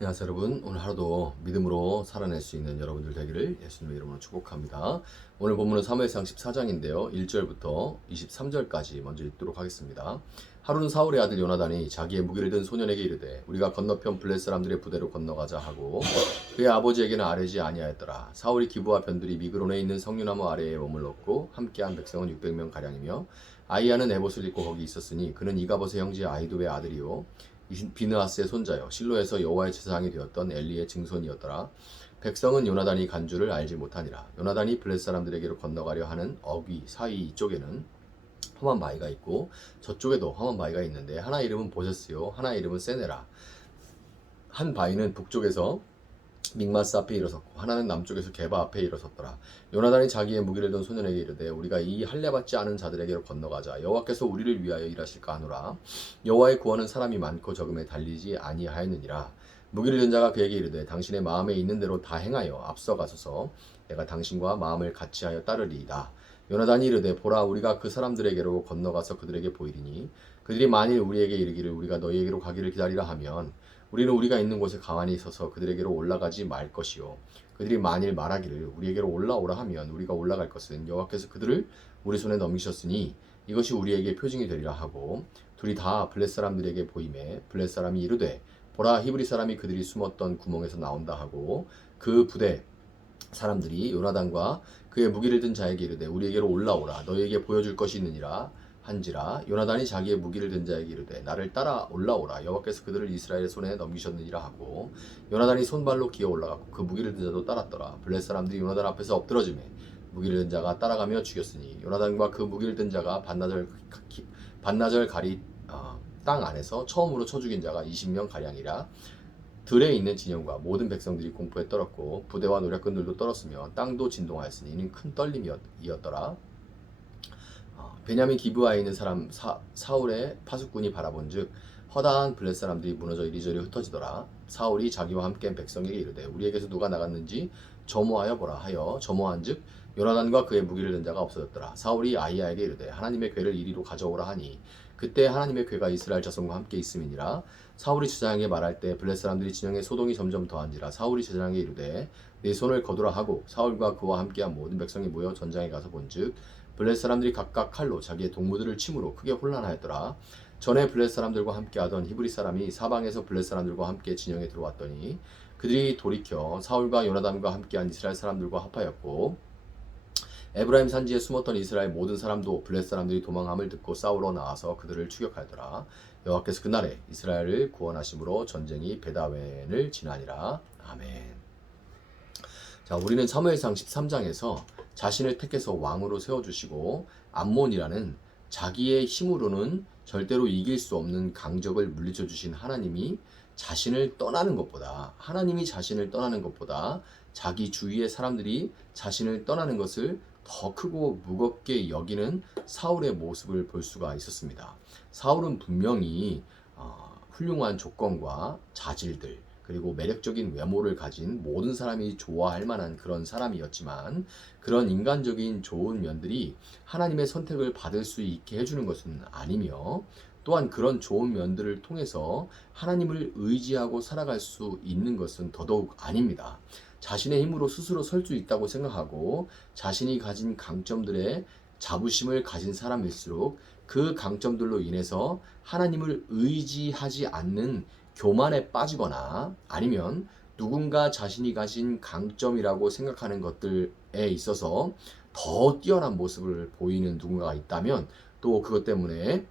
안녕하세요 여러분. 오늘 하루도 믿음으로 살아낼 수 있는 여러분들 되기를 예수님의 이름으로 축복합니다. 오늘 본문은 사무엘상 14장인데요. 1절부터 23절까지 먼저 읽도록 하겠습니다. 하루는 사울의 아들 요나단이 자기의 무기를 든 소년에게 이르되 우리가 건너편 블렛 사람들의 부대로 건너가자 하고 그의 아버지에게는 아뢰지 아니하였더라. 사울이 기브와 변들이 미그론에 있는 석류나무 아래에 머물렀고 함께한 백성은 600명 가량이며 아이야는 에봇을 입고 거기 있었으니 그는 이가봇의 형제 아이도의 아들이요 비느하스의 손자여 실로에서 여호와의 제사장이 되었던 엘리의 증손이었더라. 백성은 요나단이 간 줄을 알지 못하니라. 요나단이 블렛 사람들에게로 건너가려 하는 어귀 사이 이쪽에는 험한 바위가 있고 저쪽에도 험한 바위가 있는데 하나 이름은 보세스요 하나 이름은 세네라. 한 바위는 북쪽에서 믹마스 앞에 일어섰고 하나는 남쪽에서 게바 앞에 일어섰더라. 요나단이 자기의 무기를 든 소년에게 이르되 우리가 이 할례받지 않은 자들에게로 건너가자. 여호와께서 우리를 위하여 일하실까 하노라. 여호와의 구원은 사람이 많고 적음에 달리지 아니하였느니라. 무기를 든 자가 그에게 이르되 당신의 마음에 있는 대로 다 행하여 앞서가소서 내가 당신과 마음을 같이하여 따르리이다. 요나단이 이르되 보라 우리가 그 사람들에게로 건너가서 그들에게 보이리니 그들이 만일 우리에게 이르기를 우리가 너희에게로 가기를 기다리라 하면 우리는 우리가 있는 곳에 가만히 있어서 그들에게로 올라가지 말 것이요 그들이 만일 말하기를 우리에게로 올라오라 하면 우리가 올라갈 것은 여호와께서 그들을 우리 손에 넘기셨으니 이것이 우리에게 표징이 되리라 하고 둘이 다 블렛 사람들에게 보임에 블렛 사람이 이르되 보라 히브리 사람이 그들이 숨었던 구멍에서 나온다 하고 그 부대 사람들이 요나단과 그의 무기를 든 자에게 이르되 우리에게로 올라오라 너희에게 보여줄 것이 있느니라 한지라. 요나단이 자기의 무기를 든 자에게 이르되 나를 따라 올라오라 여호와께서 그들을 이스라엘의 손에 넘기셨느니라 하고 요나단이 손발로 기어 올라갔고 그 무기를 든 자도 따랐더라. 블렛 사람들이 요나단 앞에서 엎드러지매 무기를 든 자가 따라가며 죽였으니 요나단과 그 무기를 든 자가 반나절 가리 땅 안에서 처음으로 쳐 죽인 자가 20명 가량이라. 들에 있는 진영과 모든 백성들이 공포에 떨었고 부대와 노략군들도 떨었으며 땅도 진동하였으니 이는 큰 떨림이었더라. 베냐민 기브아에 있는 사람 사울의 파수꾼이 바라본즉 허다한 블렛 사람들이 무너져 이리저리 흩어지더라. 사울이 자기와 함께한 백성에게 이르되 우리에게서 누가 나갔는지 점호하여 보라 하여 점호한즉 요나단과 그의 무기를 든 자가 없어졌더라. 사울이 아히야에게 이르되 하나님의 궤를 이리로 가져오라 하니 그때 하나님의 궤가 이스라엘 자손과 함께 있음이니라. 사울이 제사장에게 말할 때 블렛 사람들이 진영에 소동이 점점 더한지라. 사울이 제사장에게 이르되 네 손을 거두라 하고 사울과 그와 함께한 모든 백성이 모여 전장에 가서 본즉 블렛 사람들이 각각 칼로 자기의 동무들을 침으로 크게 혼란하였더라. 전에 블렛 사람들과 함께하던 히브리 사람이 사방에서 블렛 사람들과 함께 진영에 들어왔더니 그들이 돌이켜 사울과 요나단과 함께한 이스라엘 사람들과 합하였고 에브라임 산지에 숨었던 이스라엘 모든 사람도 블렛 사람들이 도망함을 듣고 싸우러 나와서 그들을 추격하더라. 여호와께서 그날에 이스라엘을 구원하심으로 전쟁이 베다웬을 지나니라. 아멘. 자, 우리는 사무엘상 13장에서 자신을 택해서 왕으로 세워주시고 암몬이라는 자기의 힘으로는 절대로 이길 수 없는 강적을 물리쳐 주신 하나님이 하나님이 자신을 떠나는 것보다 자기 주위의 사람들이 자신을 떠나는 것을 더 크고 무겁게 여기는 사울의 모습을 볼 수가 있었습니다. 사울은 분명히 훌륭한 조건과 자질들 그리고 매력적인 외모를 가진 모든 사람이 좋아할 만한 그런 사람이었지만 그런 인간적인 좋은 면들이 하나님의 선택을 받을 수 있게 해주는 것은 아니며 또한 그런 좋은 면들을 통해서 하나님을 의지하고 살아갈 수 있는 것은 더더욱 아닙니다. 자신의 힘으로 스스로 설 수 있다고 생각하고 자신이 가진 강점들에 자부심을 가진 사람일수록 그 강점들로 인해서 하나님을 의지하지 않는 교만에 빠지거나 아니면 누군가 자신이 가진 강점이라고 생각하는 것들에 있어서 더 뛰어난 모습을 보이는 누군가가 있다면 또 그것 때문에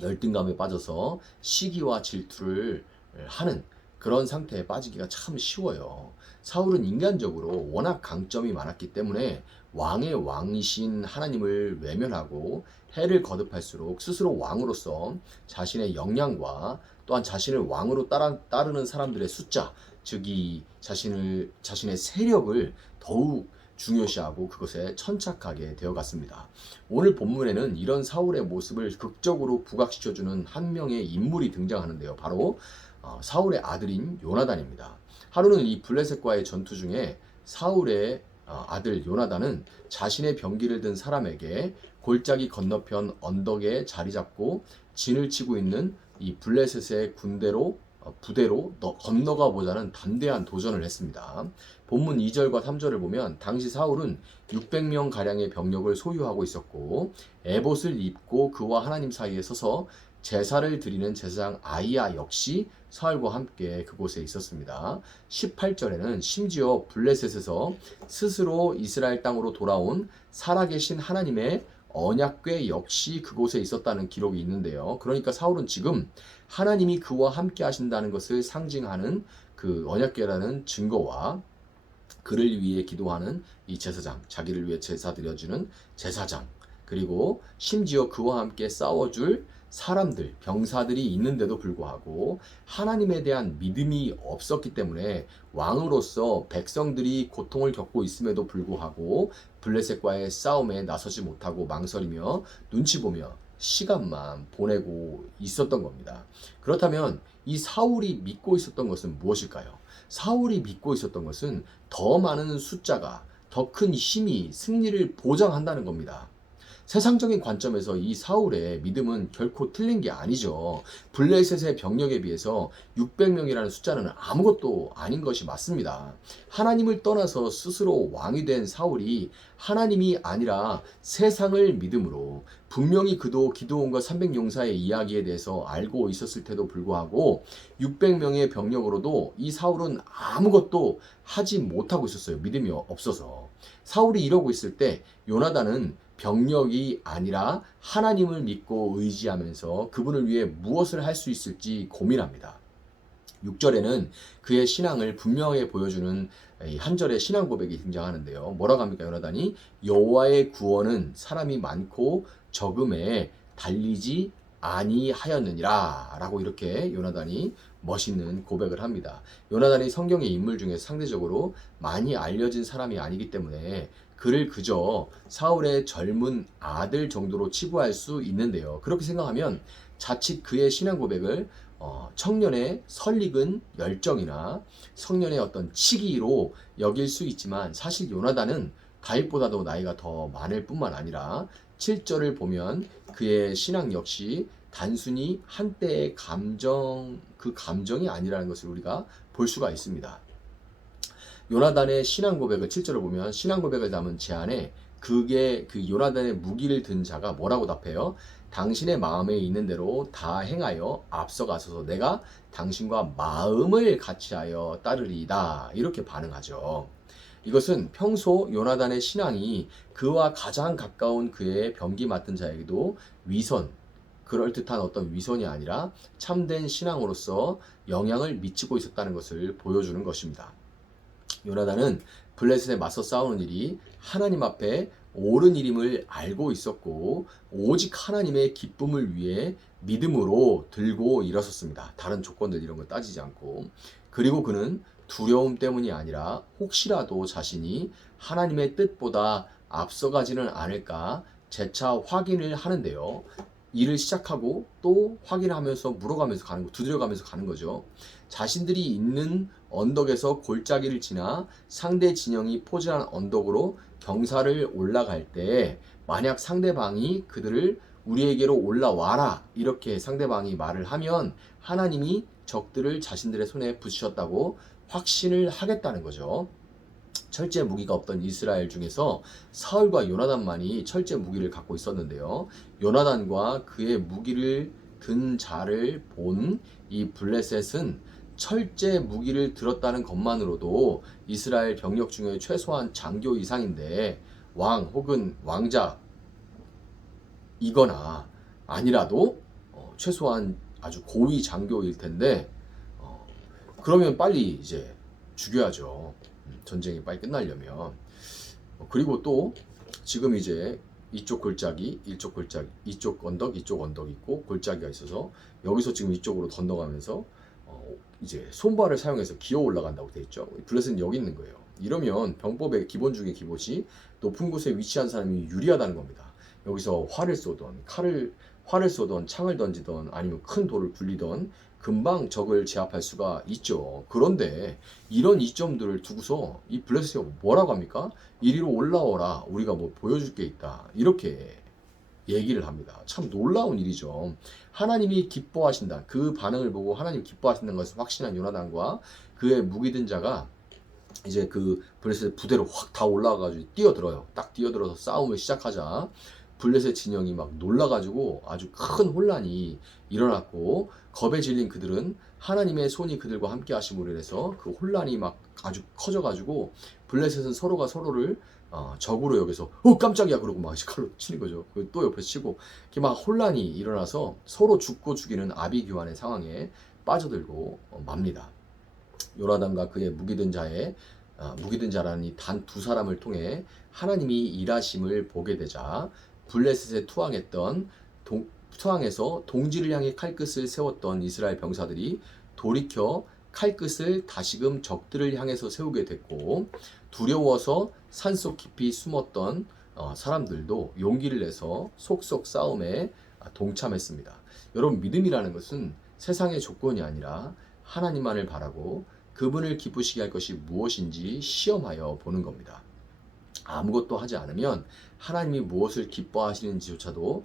열등감에 빠져서 시기와 질투를 하는 그런 상태에 빠지기가 참 쉬워요. 사울은 인간적으로 워낙 강점이 많았기 때문에 왕의 왕이신 하나님을 외면하고 해를 거듭할수록 스스로 왕으로서 자신의 역량과 또한 자신을 왕으로 따르는 사람들의 숫자, 즉 이 자신의 세력을 더욱 중요시하고 그것에 천착하게 되어갔습니다. 오늘 본문에는 이런 사울의 모습을 극적으로 부각시켜주는 한 명의 인물이 등장하는데요. 바로 사울의 아들인 요나단입니다. 하루는 이 블레셋과의 전투 중에 사울의 아들 요나단은 자신의 병기를 든 사람에게 골짜기 건너편 언덕에 자리 잡고 진을 치고 있는 이 블레셋의 군대로 부대로 건너가 보자는 담대한 도전을 했습니다. 본문 2절과 3절을 보면 당시 사울은 600명 가량의 병력을 소유하고 있었고 에봇을 입고 그와 하나님 사이에 서서 제사를 드리는 제사장 아이야 역시 사울과 함께 그곳에 있었습니다. 18절에는 심지어 블레셋에서 스스로 이스라엘 땅으로 돌아온 살아계신 하나님의 언약궤 역시 그곳에 있었다는 기록이 있는데요. 그러니까 사울은 지금 하나님이 그와 함께 하신다는 것을 상징하는 그 언약궤라는 증거와 그를 위해 기도하는 이 제사장, 자기를 위해 제사 드려주는 제사장, 그리고 심지어 그와 함께 싸워줄 사람들, 병사들이 있는데도 불구하고 하나님에 대한 믿음이 없었기 때문에 왕으로서 백성들이 고통을 겪고 있음에도 불구하고 블레셋과의 싸움에 나서지 못하고 망설이며 눈치 보며 시간만 보내고 있었던 겁니다. 그렇다면 이 사울이 믿고 있었던 것은 무엇일까요? 사울이 믿고 있었던 것은 더 많은 숫자가, 더 큰 힘이 승리를 보장한다는 겁니다. 세상적인 관점에서 이 사울의 믿음은 결코 틀린 게 아니죠. 블레셋의 병력에 비해서 600명이라는 숫자는 아무것도 아닌 것이 맞습니다. 하나님을 떠나서 스스로 왕이 된 사울이 하나님이 아니라 세상을 믿음으로 분명히 그도 기드온과 300용사의 이야기에 대해서 알고 있었을 때도 불구하고 600명의 병력으로도 이 사울은 아무것도 하지 못하고 있었어요. 믿음이 없어서. 사울이 이러고 있을 때 요나단은 병력이 아니라 하나님을 믿고 의지하면서 그분을 위해 무엇을 할 수 있을지 고민합니다. 6절에는 그의 신앙을 분명하게 보여주는 한 절의 신앙 고백이 등장하는데요. 뭐라고 합니까? 요나단이 여호와의 구원은 사람이 많고 적음에 달리지 아니하였느니라 라고 이렇게 요나단이 멋있는 고백을 합니다. 요나단이 성경의 인물 중에 상대적으로 많이 알려진 사람이 아니기 때문에 그를 그저 사울의 젊은 아들 정도로 치부할 수 있는데요. 그렇게 생각하면 자칫 그의 신앙 고백을 청년의 설익은 열정이나 청년의 어떤 치기로 여길 수 있지만 사실 요나단은 다윗보다도 나이가 더 많을 뿐만 아니라 7절을 보면 그의 신앙 역시 단순히 한때의 그 감정이 아니라는 것을 우리가 볼 수가 있습니다. 요나단의 신앙 고백을 7절을 보면 신앙 고백을 담은 제안에 그게 그 요나단의 무기를 든 자가 뭐라고 답해요? 당신의 마음에 있는 대로 다 행하여 앞서가소서 내가 당신과 마음을 같이하여 따르리이다. 이렇게 반응하죠. 이것은 평소 요나단의 신앙이 그와 가장 가까운 그의 병기 맡은 자에게도 그럴듯한 어떤 위선이 아니라 참된 신앙으로서 영향을 미치고 있었다는 것을 보여주는 것입니다. 요나단은 블레셋에 맞서 싸우는 일이 하나님 앞에 옳은 일임을 알고 있었고 오직 하나님의 기쁨을 위해 믿음으로 들고 일어섰습니다. 다른 조건들 이런 거 따지지 않고. 그리고 그는 두려움 때문이 아니라 혹시라도 자신이 하나님의 뜻보다 앞서가지는 않을까 재차 확인을 하는데요. 일을 시작하고 또 확인하면서 물어가면서 가는 거, 두드려가면서 가는 거죠. 자신들이 있는 언덕에서 골짜기를 지나 상대 진영이 포진한 언덕으로 경사를 올라갈 때 만약 상대방이 그들을 우리에게로 올라와라 이렇게 상대방이 말을 하면 하나님이 적들을 자신들의 손에 붙이셨다고 확신을 하겠다는 거죠. 철제 무기가 없던 이스라엘 중에서 사울과 요나단만이 철제 무기를 갖고 있었는데요. 요나단과 그의 무기를 든 자를 본 이 블레셋은 철제 무기를 들었다는 것만으로도 이스라엘 병력 중에 최소한 장교 이상인데 왕 혹은 왕자이거나 아니라도 최소한 아주 고위 장교일 텐데 그러면 빨리 이제 죽여야죠. 전쟁이 빨리 끝나려면. 그리고 또 지금 이제 이쪽 골짜기, 이쪽 언덕 있고 골짜기가 있어서 여기서 지금 이쪽으로 건너가면서 이제 손발을 사용해서 기어 올라간다고 돼 있죠. 블레셋은 여기 있는 거예요. 이러면 병법의 기본 중에 기본이 높은 곳에 위치한 사람이 유리하다는 겁니다. 여기서 활을 쏘던 창을 던지던 아니면 큰 돌을 굴리던 금방 적을 제압할 수가 있죠. 그런데 이런 이점들을 두고서 이 블레셋이 뭐라고 합니까? 이리로 올라오라. 우리가 뭐 보여줄 게 있다. 이렇게 얘기를 합니다. 참 놀라운 일이죠. 하나님이 기뻐하신다. 그 반응을 보고 하나님 기뻐하신다는 것을 확신한 요나단과 그의 무기든 자가 이제 그 블레셋 부대로 확 다 올라가가지고 뛰어들어요. 딱 뛰어들어서 싸움을 시작하자 블레셋 진영이 막 놀라가지고 아주 큰 혼란이 일어났고, 겁에 질린 그들은 하나님의 손이 그들과 함께 하심으로 인해서 그 혼란이 막 아주 커져가지고 블레셋은 서로가 서로를 적으로 여기서 깜짝이야 그러고 막 칼로 치는 거죠. 또 옆에 치고 이렇게 막 혼란이 일어나서 서로 죽고 죽이는 아비규환의 상황에 빠져들고 맙니다. 요나단과 그의 무기든 자라는 이 단 두 사람을 통해 하나님이 일하심을 보게 되자 블레셋에 투항해서 동지를 향해 칼끝을 세웠던 이스라엘 병사들이 돌이켜 칼끝을 다시금 적들을 향해서 세우게 됐고, 두려워서 산속 깊이 숨었던 사람들도 용기를 내서 속속 싸움에 동참했습니다. 여러분, 믿음이라는 것은 세상의 조건이 아니라 하나님만을 바라고 그분을 기쁘시게 할 것이 무엇인지 시험하여 보는 겁니다. 아무것도 하지 않으면 하나님이 무엇을 기뻐하시는지조차도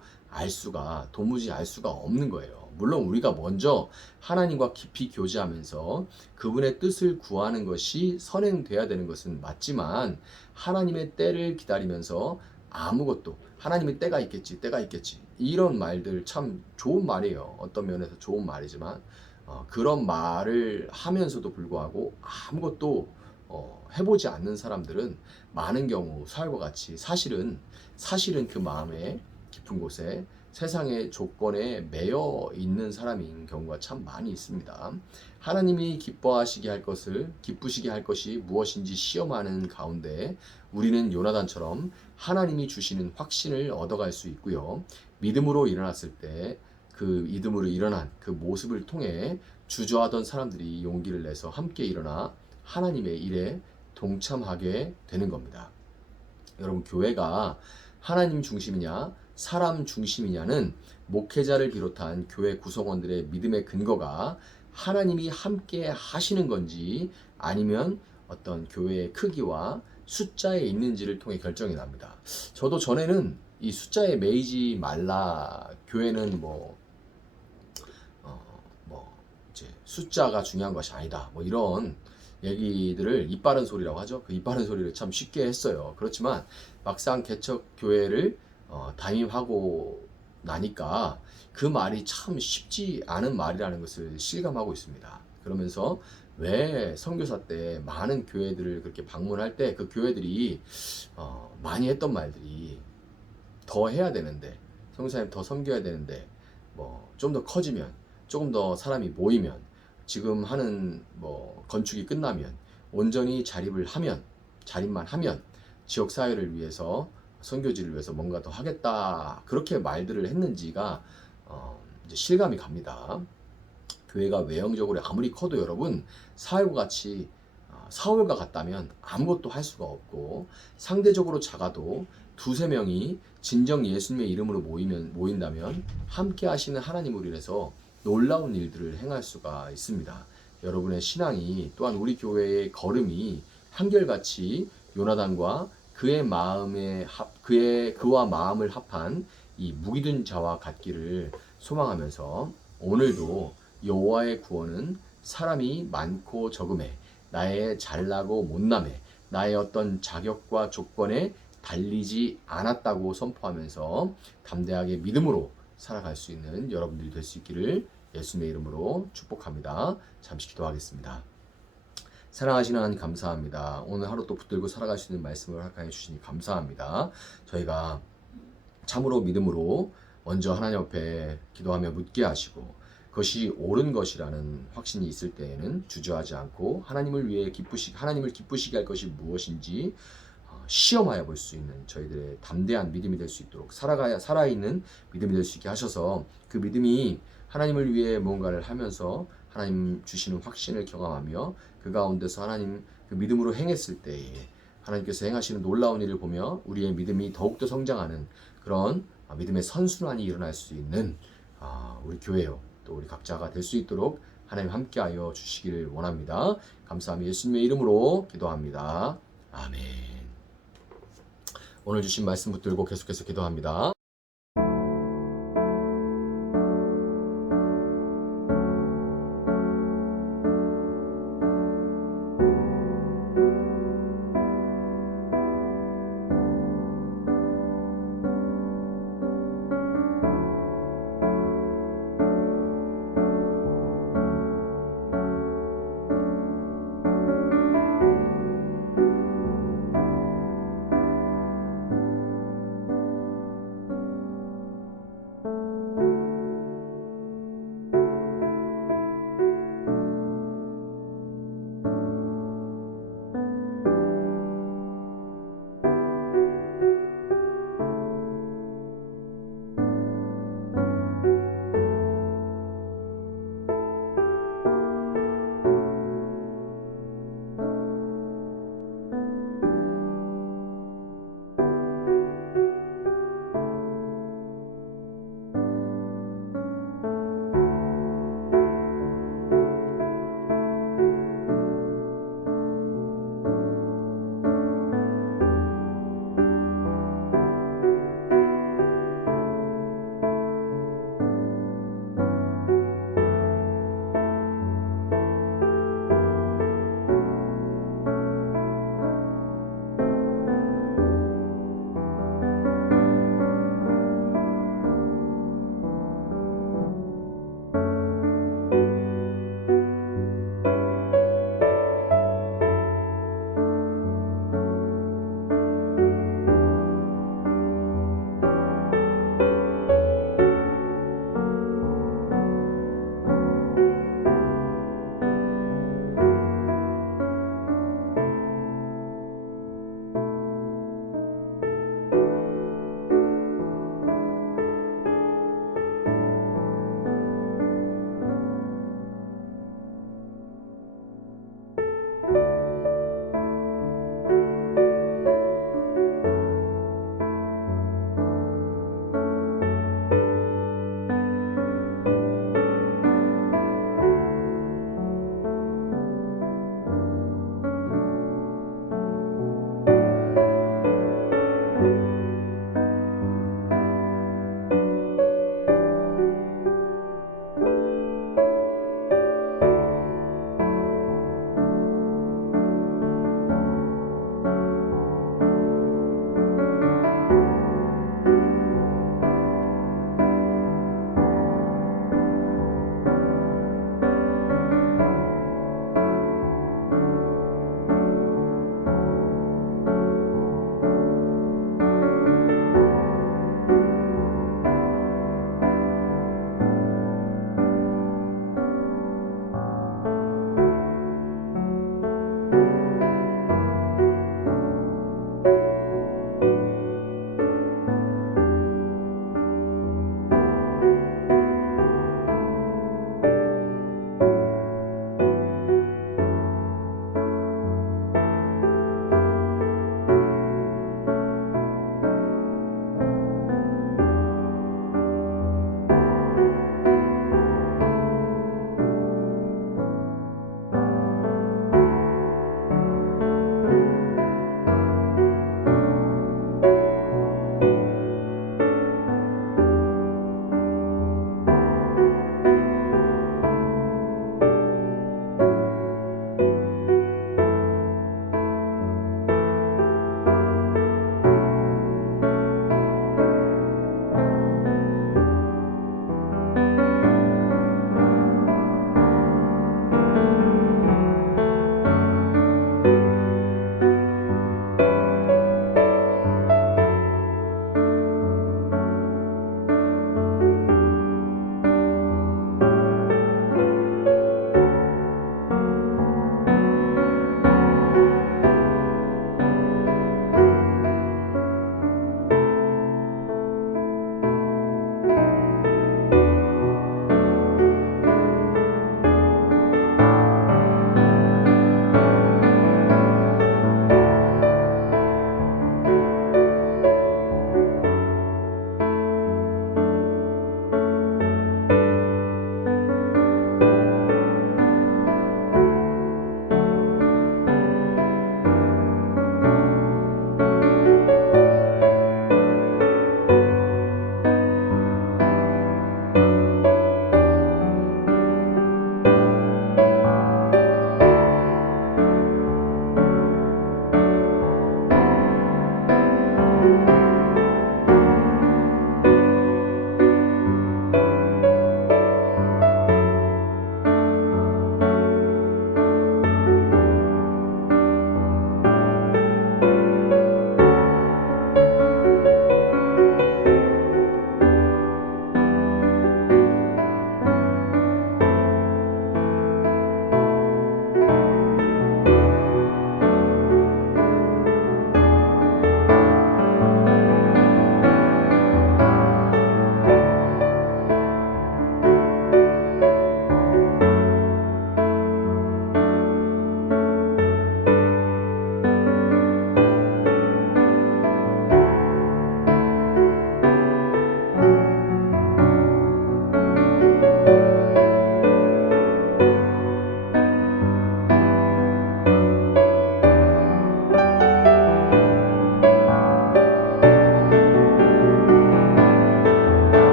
도무지 알 수가 없는 거예요. 물론 우리가 먼저 하나님과 깊이 교제하면서 그분의 뜻을 구하는 것이 선행돼야 되는 것은 맞지만, 하나님의 때를 기다리면서 하나님의 때가 있겠지 이런 말들 참 좋은 말이에요. 어떤 면에서 좋은 말이지만 그런 말을 하면서도 불구하고 아무것도 해보지 않는 사람들은 많은 경우 사울과 같이 사실은 그 마음의 깊은 곳에 세상의 조건에 매여 있는 사람인 경우가 참 많이 있습니다. 하나님이 기쁘시게 할 것이 무엇인지 시험하는 가운데 우리는 요나단처럼 하나님이 주시는 확신을 얻어갈 수 있고요. 믿음으로 일어난 그 모습을 통해 주저하던 사람들이 용기를 내서 함께 일어나 하나님의 일에 동참하게 되는 겁니다. 여러분, 교회가 하나님 중심이냐 사람 중심이냐는 목회자를 비롯한 교회 구성원들의 믿음의 근거가 하나님이 함께 하시는 건지 아니면 어떤 교회의 크기와 숫자에 있는지를 통해 결정이 납니다. 저도 전에는 이 숫자에 매이지 말라, 교회는 이제 숫자가 중요한 것이 아니다, 이런 얘기들을 이빠른 소리라고 하죠. 그 이빠른 소리를 참 쉽게 했어요. 그렇지만 막상 개척 교회를 담임하고 나니까 그 말이 참 쉽지 않은 말이라는 것을 실감하고 있습니다. 그러면서 왜 선교사 때 많은 교회들을 그렇게 방문할 때 그 교회들이 많이 했던 말들이, 더 해야 되는데, 성사님 더 섬겨야 되는데, 좀 더 커지면, 조금 더 사람이 모이면, 지금 하는 건축이 끝나면, 온전히 자립만 하면 지역 사회를 위해서, 선교지를 위해서 뭔가 더 하겠다, 그렇게 말들을 했는지가 이제 실감이 갑니다. 교회가 외형적으로 아무리 커도 여러분, 사울과 같다면 아무것도 할 수가 없고, 상대적으로 작아도 두세 명이 진정 예수님의 이름으로 모인다면 함께 하시는 하나님으로 인해서 놀라운 일들을 행할 수가 있습니다. 여러분의 신앙이, 또한 우리 교회의 걸음이 한결같이 요나단과 그와 마음을 합한 이 무기든 자와 같기를 소망하면서, 오늘도 여호와의 구원은 사람이 많고 적음에, 나의 잘나고 못남에, 나의 어떤 자격과 조건에 달리지 않았다고 선포하면서 담대하게 믿음으로 살아갈 수 있는 여러분들이 될 수 있기를 예수님의 이름으로 축복합니다. 잠시 기도하겠습니다. 사랑하시는 하나님, 감사합니다. 오늘 하루 또 붙들고 살아갈 수 있는 말씀을 허락하여 주시니 감사합니다. 저희가 참으로 믿음으로 먼저 하나님 앞에 기도하며 묻게 하시고, 그것이 옳은 것이라는 확신이 있을 때에는 주저하지 않고 하나님을 기쁘시게 할 것이 무엇인지 시험하여 볼 수 있는 저희들의 담대한 믿음이 될 수 있도록, 살아있는 믿음이 될 수 있게 하셔서, 그 믿음이 하나님을 위해 무언가를 하면서 하나님 주시는 확신을 경험하며 그 가운데서 하나님 그 믿음으로 행했을 때에 하나님께서 행하시는 놀라운 일을 보며 우리의 믿음이 더욱더 성장하는 그런 믿음의 선순환이 일어날 수 있는 우리 교회요, 또 우리 각자가 될 수 있도록 하나님 함께하여 주시기를 원합니다. 감사하며 예수님의 이름으로 기도합니다. 아멘. 오늘 주신 말씀 붙들고 계속해서 기도합니다.